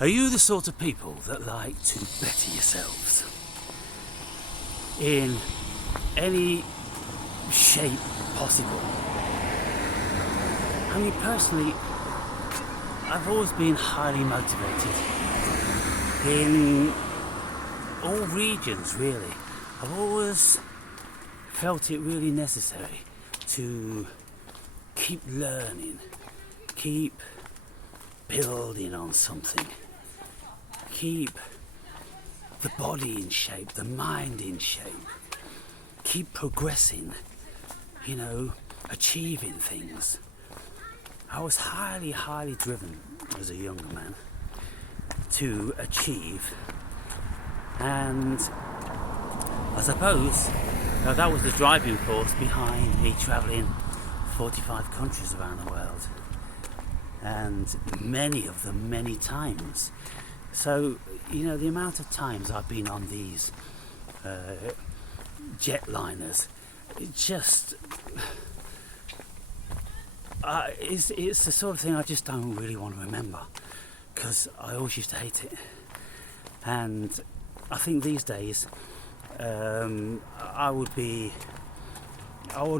Are you the sort of people that like to better yourselves in any shape possible? I mean, personally, I've always been highly motivated in all regions, really. I've always felt it really necessary to keep learning, keep building on something, keep the body in shape, the mind in shape, keep progressing, achieving things. I was highly, highly driven as a younger man to achieve, and I suppose that was the driving force behind me travelling 45 countries around the world, and many of them many times. So, the amount of times I've been on these jetliners, it's the sort of thing I just don't really want to remember, because I always used to hate it. And I think these days I would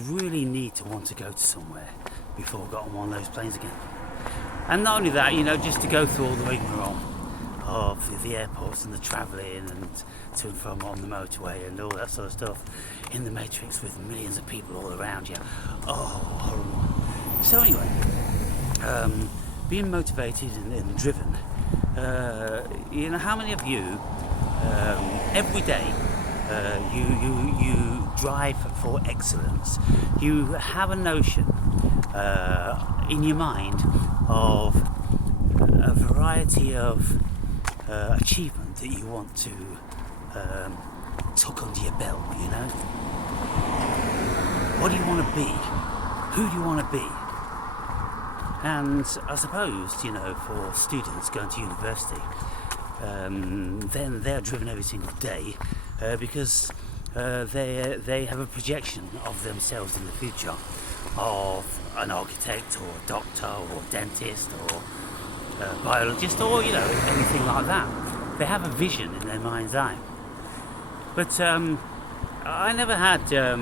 really need to want to go to somewhere before I got on one of those planes again. And not only that, just to go through all the rigmarole of the airports and the travelling and to and from on the motorway and all that sort of stuff in the Matrix with millions of people all around you. Oh, horrible. So anyway, being motivated and driven, how many of you every day you drive for excellence? You have a notion in your mind of a variety of achievement that you want to tuck under your belt, What do you want to be? Who do you want to be? And I suppose, for students going to university, then they're driven every single day because they have a projection of themselves in the future of an architect or a doctor or a dentist or a biologist or anything like that. They have a vision in their mind's eye. But I never had a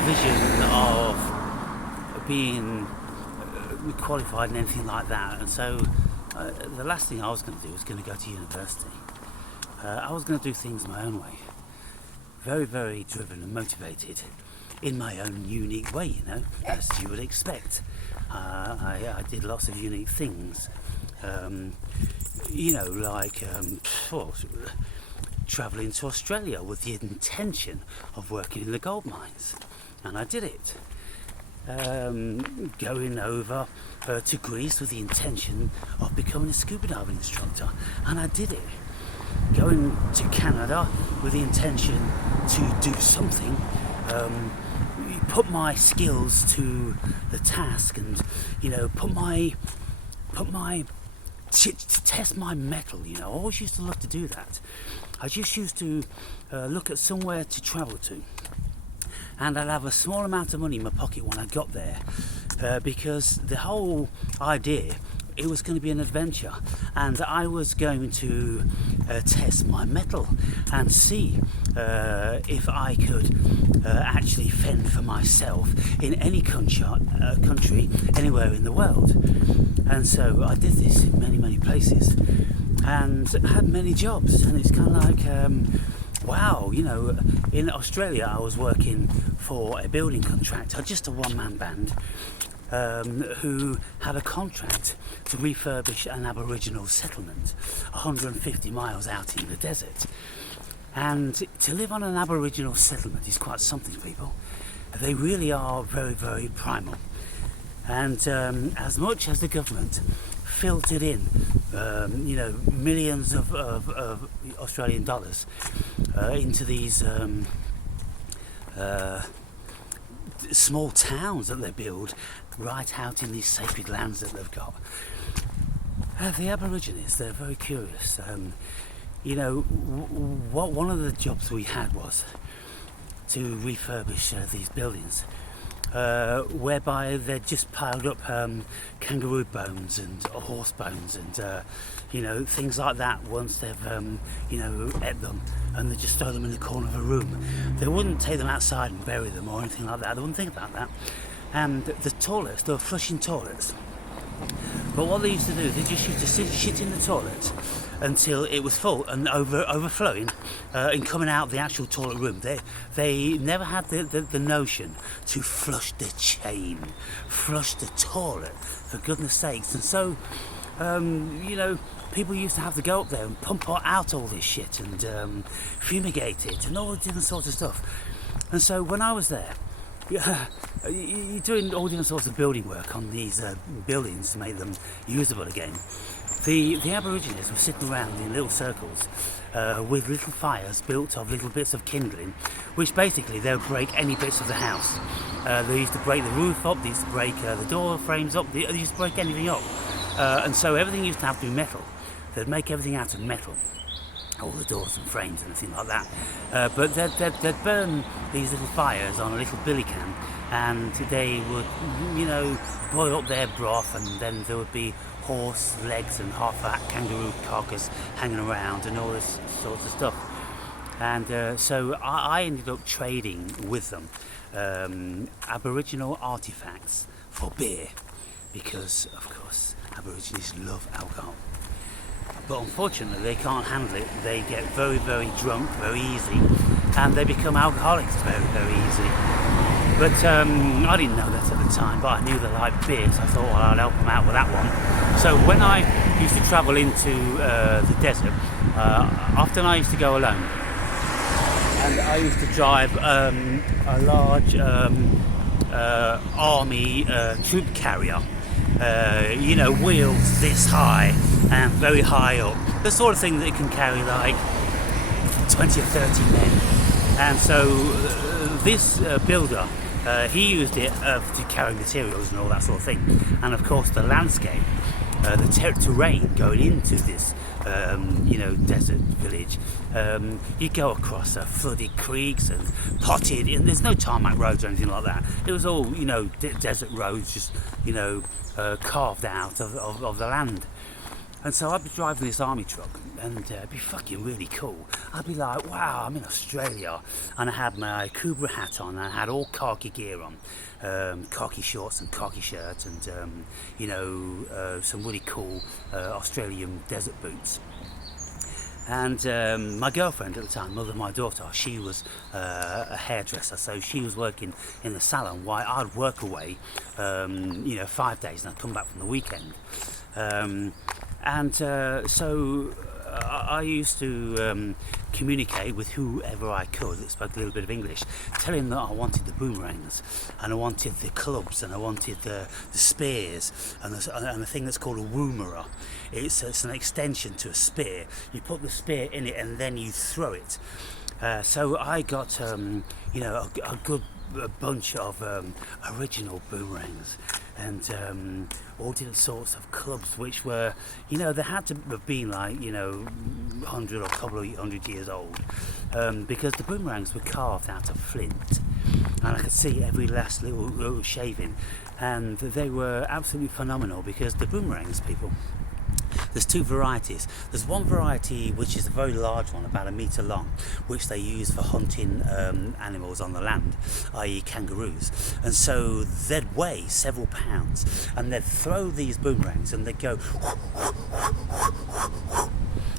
vision of being qualified in anything like that, and so the last thing I was going to do was going to go to university. I was going to do things my own way, very, very driven and motivated in my own unique way, as you would expect. I did lots of unique things, like travelling to Australia with the intention of working in the gold mines, and I did it. Going over to Greece with the intention of becoming a scuba diving instructor, and I did it. Going to Canada with the intention to do something, put my skills to the task, and to test my mettle. I always used to love to do that. I just used to look at somewhere to travel to, and I'd have a small amount of money in my pocket when I got there, because the whole idea, it was going to be an adventure, and I was going to test my mettle and see if I could actually fend for myself in any country, anywhere in the world. And so I did this in many, many places and had many jobs, and it's kind of like wow, in Australia I was working for a building contractor, just a one-man band, who had a contract to refurbish an Aboriginal settlement 150 miles out in the desert. And to live on an Aboriginal settlement is quite something, people. They really are very, very primal. And as much as the government filtered in millions of Australian dollars into these small towns that they build right out in these sacred lands that they've got, the Aborigines, they're very curious. One of the jobs we had was to refurbish these buildings, whereby they'd just piled up kangaroo bones and horse bones and things like that. Once they've ate them, and they just throw them in the corner of a room. They wouldn't take them outside and bury them or anything like that. They wouldn't think about that. And the toilets, they were flushing toilets. But what they used to do, they just used to shit in the toilet until it was full and overflowing and coming out the actual toilet room. They never had the notion to flush the chain, flush the toilet, for goodness sakes. And so, people used to have to go up there and pump out all this shit and fumigate it and all different sorts of stuff. And so when I was there, you're doing all different sorts of building work on these buildings to make them usable again. The Aborigines were sitting around in little circles with little fires built of little bits of kindling, which basically they would break any bits of the house. They used to break the roof up, they used to break the door frames up, they used to break anything up. And so everything used to have to be metal. They'd make everything out of metal. All the doors and frames and things like that. But they'd burn these little fires on a little billy can, and they would, boil up their broth, and then there would be horse legs and half a kangaroo carcass hanging around and all this sorts of stuff. And so I ended up trading with them Aboriginal artifacts for beer, because, of course, Aborigines love alcohol. But unfortunately they can't handle it. They get very, very drunk very easy, and they become alcoholics very, very easily. But I didn't know that at the time, but I knew they liked beer, so I thought, well, I'll help them out with that one. So when I used to travel into the desert, often I used to go alone, and I used to drive a large army troop carrier. Wheels this high and very high up. The sort of thing that can carry like 20 or 30 men. And so this builder, he used it to carry materials and all that sort of thing. And of course the landscape, the terrain going into this desert village, you go across flooded creeks and potted, and there's no tarmac roads or anything like that. It was all desert roads, just carved out of the land. And so I'd be driving this army truck, and it'd be fucking really cool. I'd be like, wow, I'm in Australia, and I had my Cobra hat on, and I had all khaki gear on, khaki shorts and khaki shirt, and some really cool Australian desert boots. And my girlfriend at the time, mother of my daughter, she was a hairdresser, so she was working in the salon while I'd work away, 5 days, and I'd come back from the weekend. So I used to communicate with whoever I could that spoke a little bit of English, telling them that I wanted the boomerangs, and I wanted the clubs, and I wanted the spears, and a thing that's called a woomera. It's an extension to a spear. You put the spear in it and then you throw it. So I got a good bunch of original boomerangs, and all different sorts of clubs, which were, they had to have been like 100 or a couple of 100 years old, because the boomerangs were carved out of flint, and I could see every last little shaving, and they were absolutely phenomenal. Because the boomerangs, people, there's two varieties. There's one variety which is a very large one, about 1 metre long, which they use for hunting animals on the land, i.e. kangaroos. And so they'd weigh several pounds, and they'd throw these boomerangs, and they'd go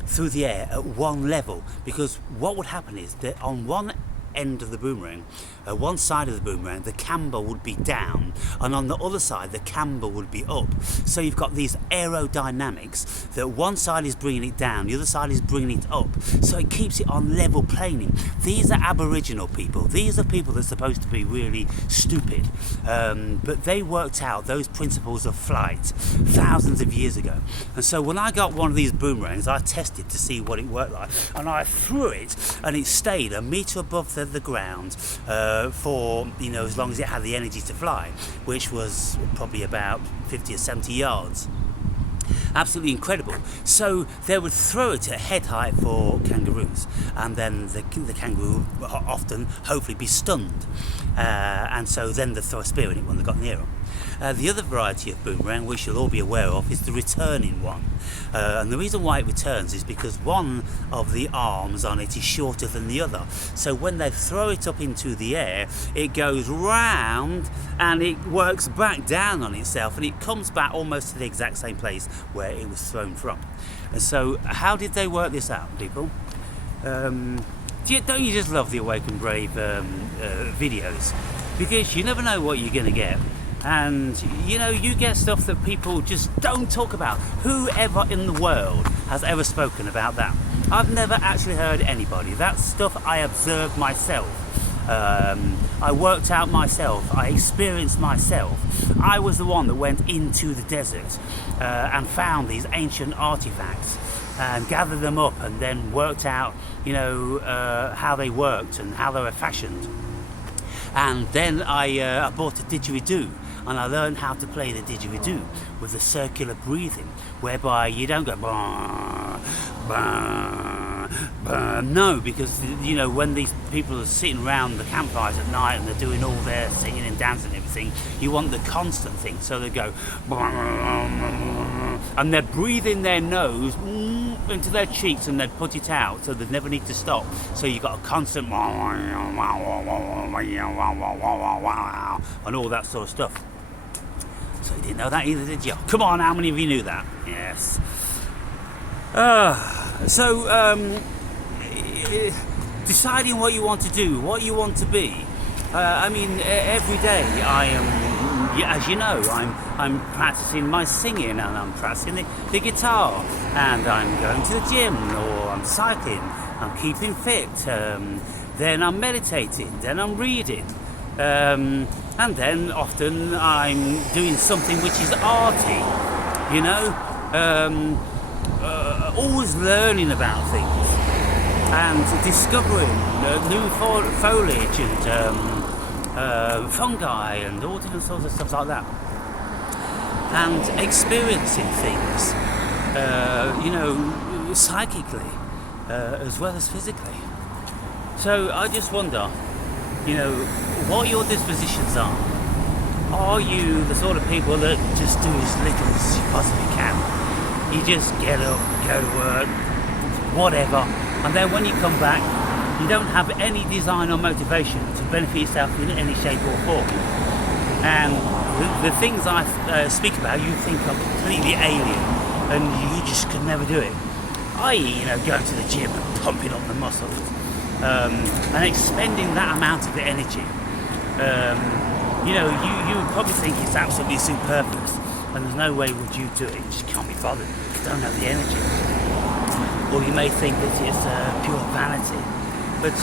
through the air at one level, because what would happen is that on one end of the boomerang, one side of the boomerang, the camber would be down, and on the other side the camber would be up. So you've got these aerodynamics that one side is bringing it down, the other side is bringing it up, so it keeps it on level planing. These are Aboriginal people. These are people that are supposed to be really stupid, but they worked out those principles of flight thousands of years ago. And so when I got one of these boomerangs, I tested to see what it worked like, and I threw it, and it stayed 1 metre above the ground for as long as it had the energy to fly, which was probably about 50 or 70 yards. Absolutely incredible. So they would throw it at head height for kangaroos, and then the kangaroo would often, hopefully, be stunned. And so then they'd throw a spear in it when they got near them. The other variety of boomerang, which you'll all be aware of, is the returning one. And the reason why it returns is because one of the arms on it is shorter than the other. So when they throw it up into the air, it goes round and it works back down on itself, and it comes back almost to the exact same place where it was thrown from. And so how did they work this out, people? Don't you just love the Awake and Brave videos? Because you never know what you're going to get. And you get stuff that people just don't talk about. Whoever in the world has ever spoken about that? I've never actually heard anybody. That's stuff I observed myself. I worked out myself. I experienced myself. I was the one that went into the desert and found these ancient artifacts and gathered them up, and then worked out how they worked and how they were fashioned. And then I bought a didgeridoo, and I learned how to play the didgeridoo with the circular breathing, whereby you don't go bah, bah, bah. No, because when these people are sitting around the campfires at night and they're doing all their singing and dancing and everything, you want the constant thing. So they go bah, and they're breathing their nose into their cheeks, and they'd put it out, so they'd never need to stop. So you got a constant and all that sort of stuff. So you didn't know that either, did you? Come on, how many of you knew that? Yes. Deciding what you want to do, what you want to be. Every day I am, as you know, I'm practicing my singing, and I'm practicing the guitar, and I'm going to the gym, or I'm cycling, I'm keeping fit, then I'm meditating, then I'm reading, and then often I'm doing something which is arty, always learning about things and discovering new foliage and fungi and all different sorts of stuff like that, and experiencing things, psychically as well as physically. So I just wonder, what your dispositions are. Are you the sort of people that just do as little as you possibly can? You just get up, go to work, whatever, and then when you come back, you don't have any design or motivation to benefit yourself in any shape or form. And the things I speak about, you think are completely alien, and you just could never do it. I.e., going to the gym and pumping up the muscles, and expending that amount of energy. You would probably think it's absolutely superfluous, and there's no way would you do it. You just can't be bothered. You don't have the energy. Or you may think that it's pure vanity. But,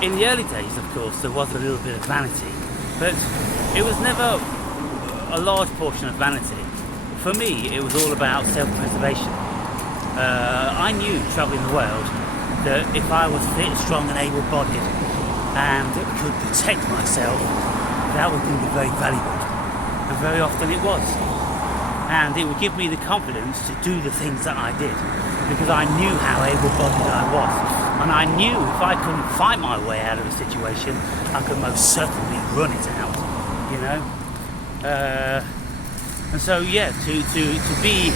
in the early days, of course, there was a little bit of vanity, but it was never a large portion of vanity. For me, it was all about self-preservation. I knew, travelling the world, that if I was fit, strong and able-bodied and could protect myself, that was going to be very valuable. And very often it was. And it would give me the confidence to do the things that I did, because I knew how able-bodied I was. And I knew if I couldn't fight my way out of a situation, I could most certainly run it out, And so, to be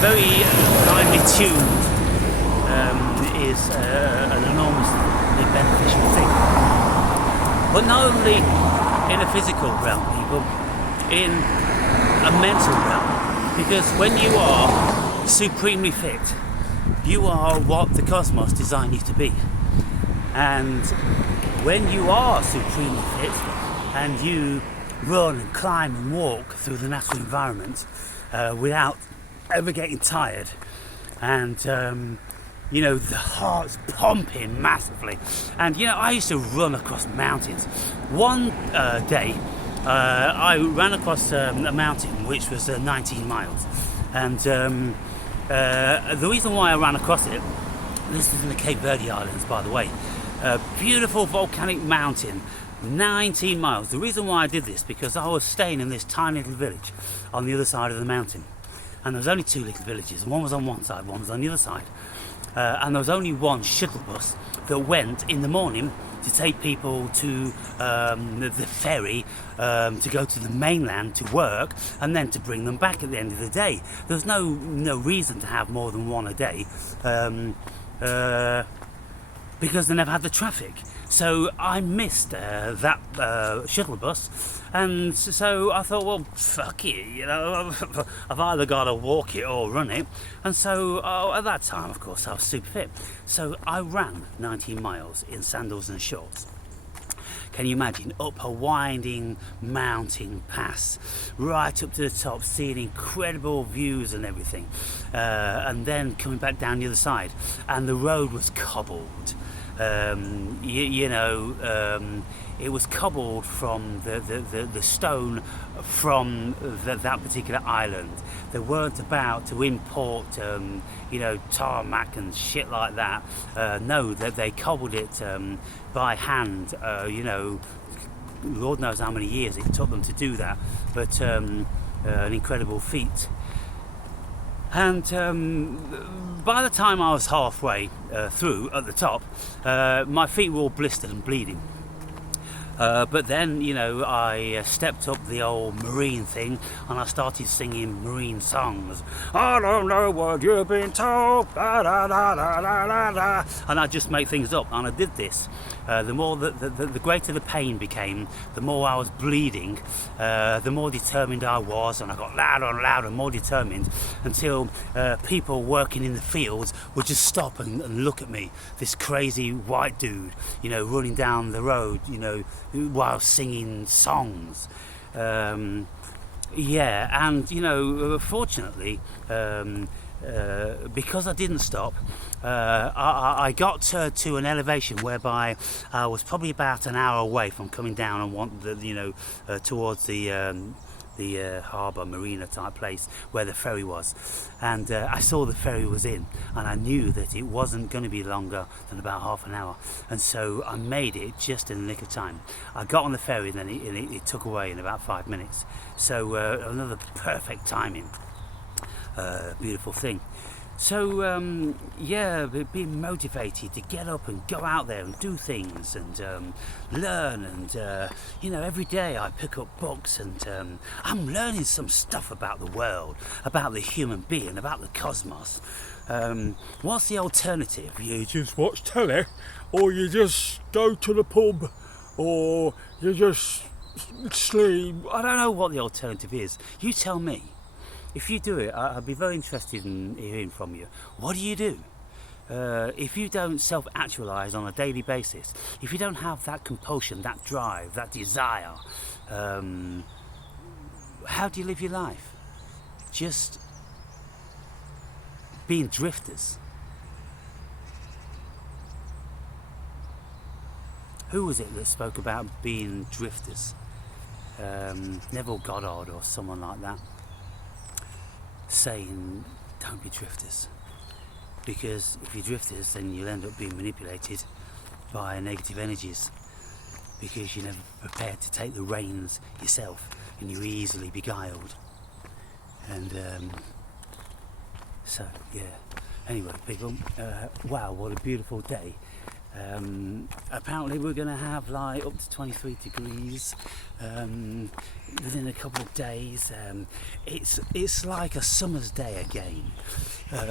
very finely tuned is an enormously beneficial thing. But not only in a physical realm, people, in a mental realm. Because when you are supremely fit, you are what the cosmos designed you to be. And when you are supremely fit and you run and climb and walk through the natural environment without ever getting tired, and the heart's pumping massively, and I used to run across mountains. One day I ran across a mountain which was 19 miles, and the reason why I ran across it, this is in the Cape Verde Islands, by the way, a beautiful volcanic mountain, 19 miles. The reason why I did this, because I was staying in this tiny little village on the other side of the mountain. And there was only 2 little villages. One was on one side, one was on the other side. And there was only one shuttle bus that went in the morning to take people to the ferry to go to the mainland to work, and then to bring them back at the end of the day. There was no reason to have more than one a day, because they never had the traffic. So I missed that shuttle bus, and so I thought, well, fuck it, you know, I've either got to walk it or run it. And so at that time, of course, I was super fit. So I ran 19 miles in sandals and shorts. Can you imagine? Up a winding mountain pass, right up to the top, seeing incredible views and everything, and then coming back down the other side, and the road was cobbled. It was cobbled from the stone from that particular island. They weren't about to import, tarmac and shit like that. No, they cobbled it by hand. Lord knows how many years it took them to do that, but an incredible feat. And by the time I was halfway through at the top, my feet were all blistered and bleeding. But then, I stepped up the old marine thing, and I started singing marine songs. I don't know what you've been told, da, da, da, da, da, da. And I just make things up, and I did this. The more the greater the pain became, the more I was bleeding, the more determined I was, and I got louder and louder and more determined, until people working in the fields would just stop and look at me, this crazy white dude, running down the road, while singing songs. And fortunately, because I didn't stop, I got to an elevation whereby I was probably about an hour away from coming down and towards the harbour marina type place where the ferry was, and I saw the ferry was in, and I knew that it wasn't going to be longer than about half an hour, and so I made it just in the nick of time. I got on the ferry, and then it took away in about 5 minutes, so another perfect timing. Beautiful thing. So being motivated to get up and go out there and do things and learn, and every day I pick up books, and I'm learning some stuff about the world, about the human being, about the cosmos. What's the alternative? You just watch telly, or you just go to the pub, or you just sleep. I don't know what the alternative is. You tell me. If you do it, I'd be very interested in hearing from you. What do you do? If you don't self-actualize on a daily basis, if you don't have that compulsion, that drive, that desire, how do you live your life? Just being drifters. Who was it that spoke about being drifters? Neville Goddard or someone like that, saying don't be drifters, because if you're drifters then you'll end up being manipulated by negative energies, because you're never prepared to take the reins yourself, and you're easily beguiled. And anyway, people, wow, what a beautiful day. Apparently we're going to have like up to 23 degrees within a couple of days. It's like a summer's day again.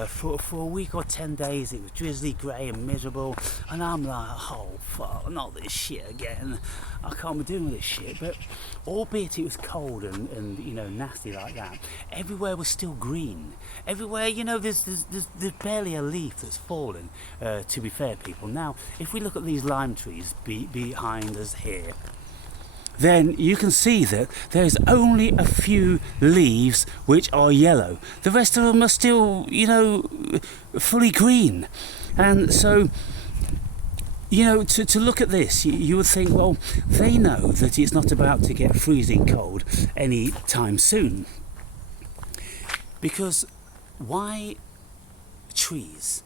For a week or 10 days it was drizzly, grey and miserable, and I'm like, oh fuck, not this shit again. I can't be doing this shit. But albeit it was cold and nasty like that, everywhere was still green. Everywhere, there's barely a leaf that's fallen, to be fair, people. Now, if we look at these lime trees behind us here, then you can see that there's only a few leaves which are yellow. The rest of them are still, fully green. And so, to look at this, you would think, well, they know that it's not about to get freezing cold any time soon. Because why trees?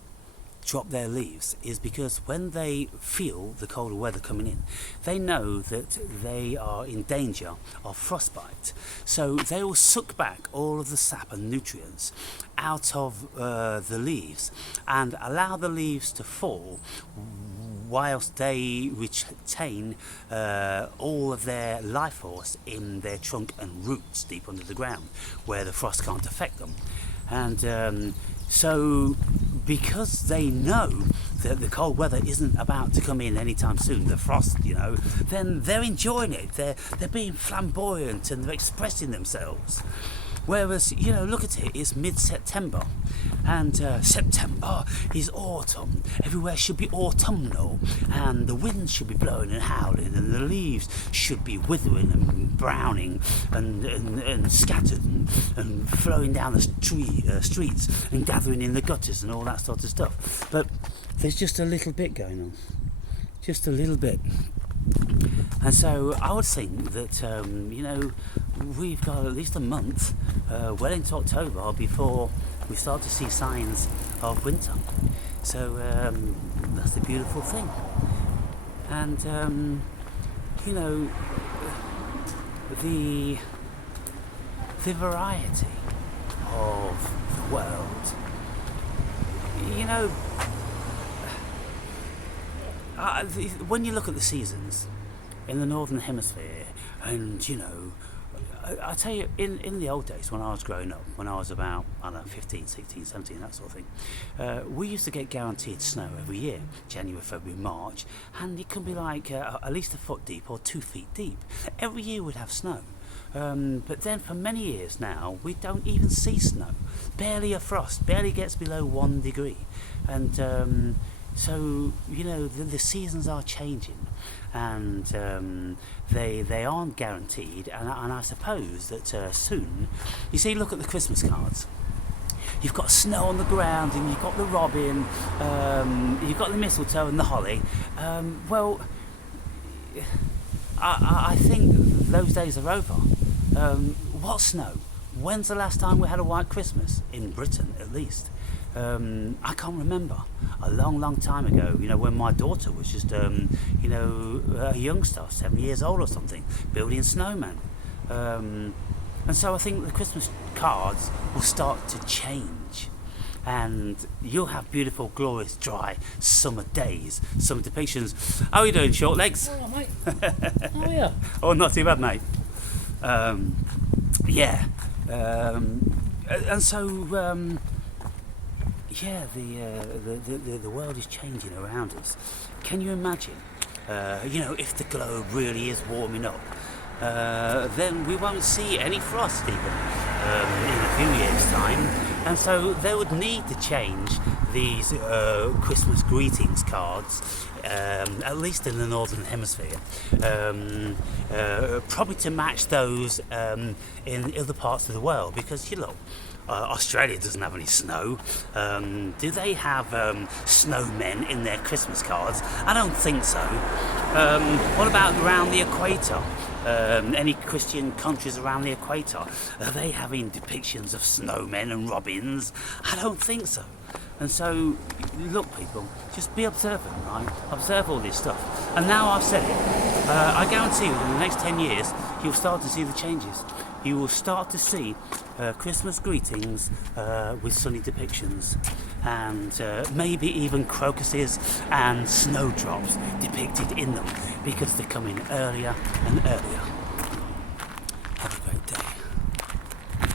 drop their leaves is because when they feel the colder weather coming in, they know that they are in danger of frostbite. So they will suck back all of the sap and nutrients out of the leaves and allow the leaves to fall whilst they retain all of their life force in their trunk and roots deep under the ground where the frost can't affect them. And so because they know that the cold weather isn't about to come in anytime soon, the frost, then they're enjoying it. They're being flamboyant and they're expressing themselves. Whereas, look at it, it's mid-September, and September is autumn. Everywhere should be autumnal, and the winds should be blowing and howling, and the leaves should be withering and browning and scattered and flowing down the streets and gathering in the gutters and all that sort of stuff. But there's just a little bit going on, just a little bit. And so I would think that, we've got at least a month well into October before we start to see signs of winter. So that's the beautiful thing. And, the variety of the world, when you look at the seasons in the northern hemisphere, and I tell you, in the old days when I was growing up, when I was about 15, 16, 17, that sort of thing, we used to get guaranteed snow every year, January, February, March, and it could be like at least a foot deep or 2 feet deep. Every year we'd have snow. But then for many years now we don't even see snow, barely a frost, barely gets below 1 degree, and so the seasons are changing, and they aren't guaranteed, and I suppose that soon, you see, look at the Christmas cards. You've got snow on the ground, and you've got the robin, you've got the mistletoe and the holly. Well, I think those days are over. What snow? When's the last time we had a white Christmas? In Britain, at least. I can't remember. A long time ago, when my daughter was just, a youngster, 7 years old or something, building snowmen. And so I think the Christmas cards will start to change. And you'll have beautiful, glorious, dry summer days, summer depictions. How are you doing, short legs? Oh, mate. How are you? Oh, not too bad, mate. Yeah. And so, the world is changing around us. Can you imagine, if the globe really is warming up, then we won't see any frost even in a few years' time. And so they would need to change these Christmas greetings cards, at least in the Northern Hemisphere, probably to match those in other parts of the world, because, Australia doesn't have any snow. Do they have snowmen in their Christmas cards? I don't think so. What about around the equator? Any Christian countries around the equator, are they having depictions of snowmen and robins? I don't think so. And so, look, people, just be observant, right? Observe all this stuff. And now I've said it, I guarantee you in the next 10 years, you'll start to see the changes. You will start to see Christmas greetings with sunny depictions, and maybe even crocuses and snowdrops depicted in them, because they're coming earlier and earlier.